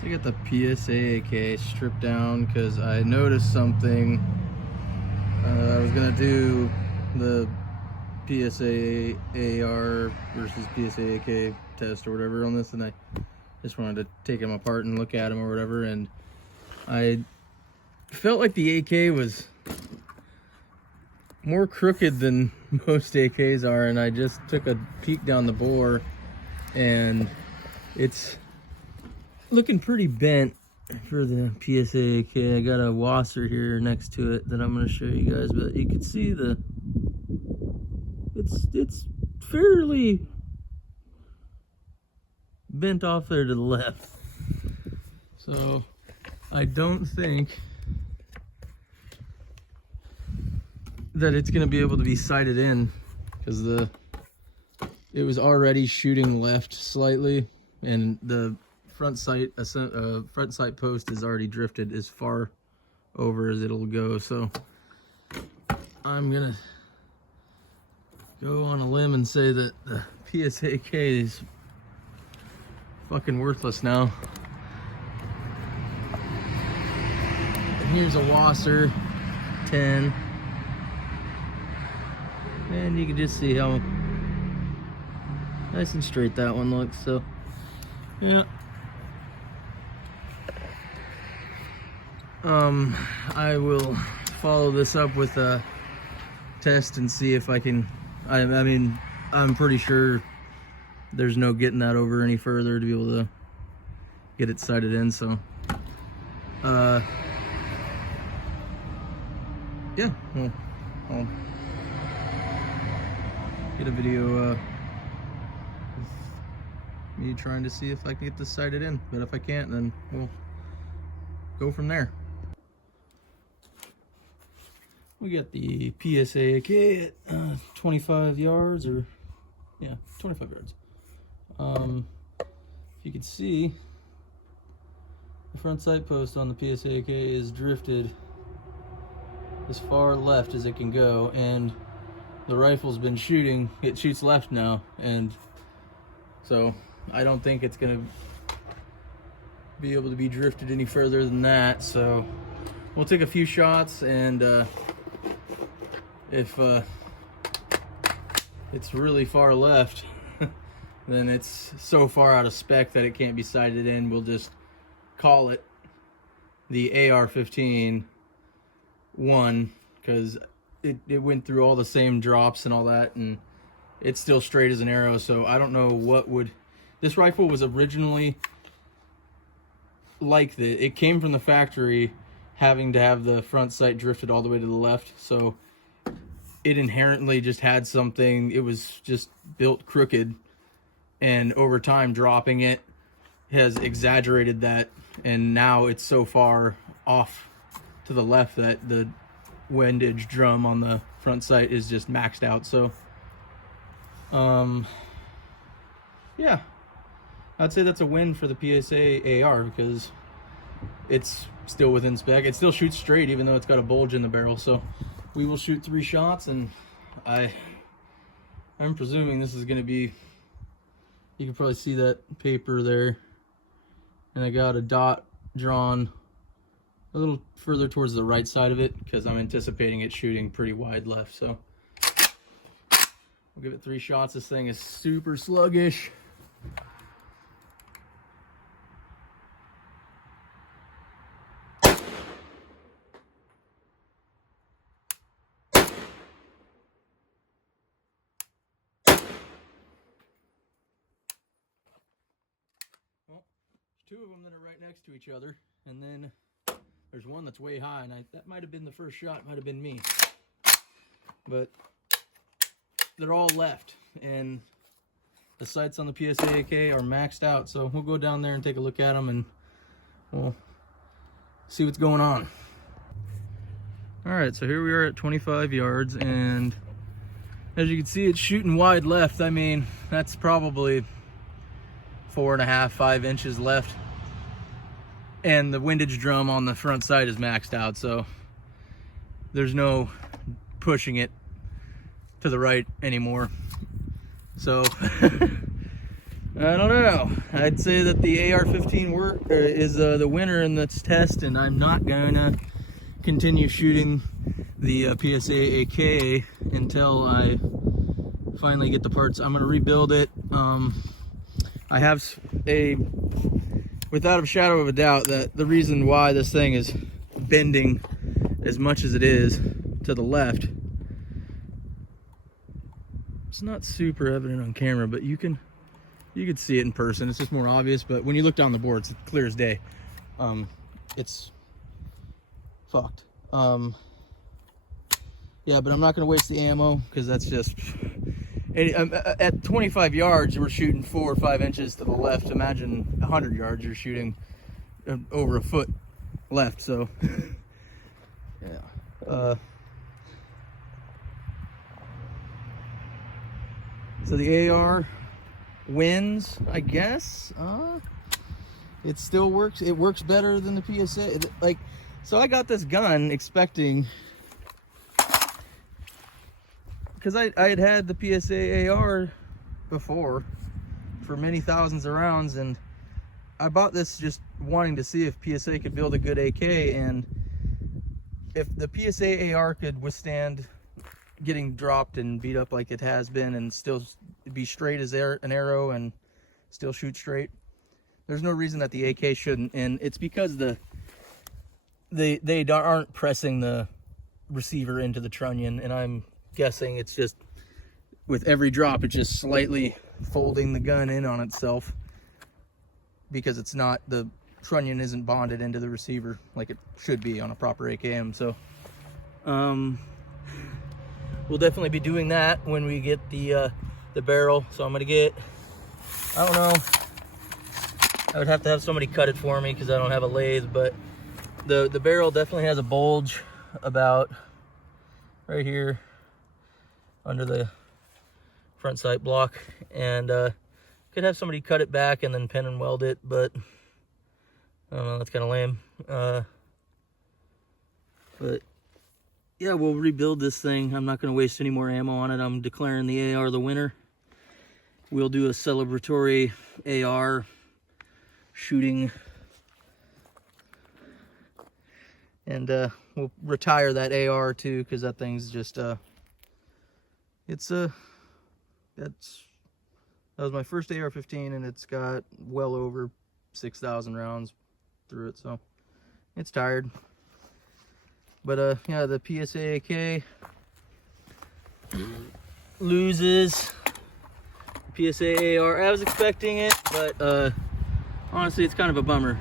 So I got the PSAK stripped down because I noticed something. I was gonna do the PSAAR versus PSAK test or whatever on this, and I just wanted to take them apart and look at them or whatever, and I felt like the AK was more crooked than most AKs are, and I just took a peek down the bore and it's looking pretty bent for the PSAK. I got a wasser here next to it that I'm going to show you guys, but you can see it's fairly bent off there to the left. So I don't think that it's going to be able to be sighted in because it was already shooting left slightly, and the front sight post is already drifted as far over as it'll go. So I'm gonna go on a limb and say that the PSAK is fucking worthless now. And here's a Wasser 10, and you can just see how nice and straight that one looks. So yeah, I will follow this up with a test and see if I can. I mean, I'm pretty sure there's no getting that over any further to be able to get it sighted in. So yeah, well, I'll get a video me trying to see if I can get this sighted in, but if I can't, then we'll go from there. We got the PSAK at 25 yards, or yeah, 25 yards. If you can see, the front sight post on the PSAK is drifted as far left as it can go, and the rifle's been shooting. It shoots left now, and so I don't think it's gonna be able to be drifted any further than that. So we'll take a few shots, and if it's really far left, then it's so far out of spec that it can't be sighted in. We'll just call it the AR-15-1 because it went through all the same drops and all that, and it's still straight as an arrow. So I don't know what would. This rifle was originally like this. It came from the factory having to have the front sight drifted all the way to the left. So it inherently just had something. It was just built crooked. And over time, dropping it has exaggerated that. And now it's so far off to the left that the windage drum on the front sight is just maxed out. So, yeah. I'd say that's a win for the PSA AR because it's still within spec. It still shoots straight even though it's got a bulge in the barrel. So we will shoot 3 shots, and I'm presuming this is going to be, you can probably see that paper there, and I got a dot drawn a little further towards the right side of it because I'm anticipating it shooting pretty wide left. So we'll give it 3 shots. This thing is super sluggish. Well, there's 2 of them that are right next to each other, and then there's one that's way high, and that might have been the first shot, might have been me. But they're all left, and the sights on the PSAK are maxed out, so we'll go down there and take a look at them, and we'll see what's going on. Alright, so here we are at 25 yards, and as you can see, it's shooting wide left. I mean, that's probably 4.5, 5 inches left. And the windage drum on the front side is maxed out, so there's no pushing it to the right anymore. So I don't know. I'd say that the AR-15 is the winner in this test, and I'm not gonna continue shooting the PSAK until I finally get the parts. I'm gonna rebuild it. I have without a shadow of a doubt, that the reason why this thing is bending as much as it is to the left, it's not super evident on camera, but you can see it in person. It's just more obvious, but when you look down the board, it's clear as day. It's fucked. Yeah, but I'm not gonna waste the ammo, because that's just at 25 yards we're shooting 4 or 5 inches to the left. Imagine 100 yards you're shooting over a foot left. So yeah. So the AR wins, I guess. It still works. It works better than the PSA. Like, so I got this gun expecting, because I had the PSA AR before for many thousands of rounds, and I bought this just wanting to see if PSA could build a good AK, and if the PSA AR could withstand getting dropped and beat up like it has been and still be straight as an arrow and still shoot straight, there's no reason that the AK shouldn't. And it's because they aren't pressing the receiver into the trunnion, and I'm guessing it's just with every drop it's just slightly folding the gun in on itself, because it's not, the trunnion isn't bonded into the receiver like it should be on a proper AKM. So we'll definitely be doing that when we get the barrel. So I'm gonna get, I don't know, I would have to have somebody cut it for me because I don't have a lathe, but the barrel definitely has a bulge about right here under the front sight block, and could have somebody cut it back and then pin and weld it, but I don't know, that's kind of lame. But yeah, we'll rebuild this thing. I'm not going to waste any more ammo on it. I'm declaring the AR the winner. We'll do a celebratory AR shooting, and we'll retire that AR too, because that thing's just that was my first AR-15, and it's got well over 6,000 rounds through it, so it's tired. But yeah, the PSAK loses. PSA AR, I was expecting it, but honestly it's kind of a bummer.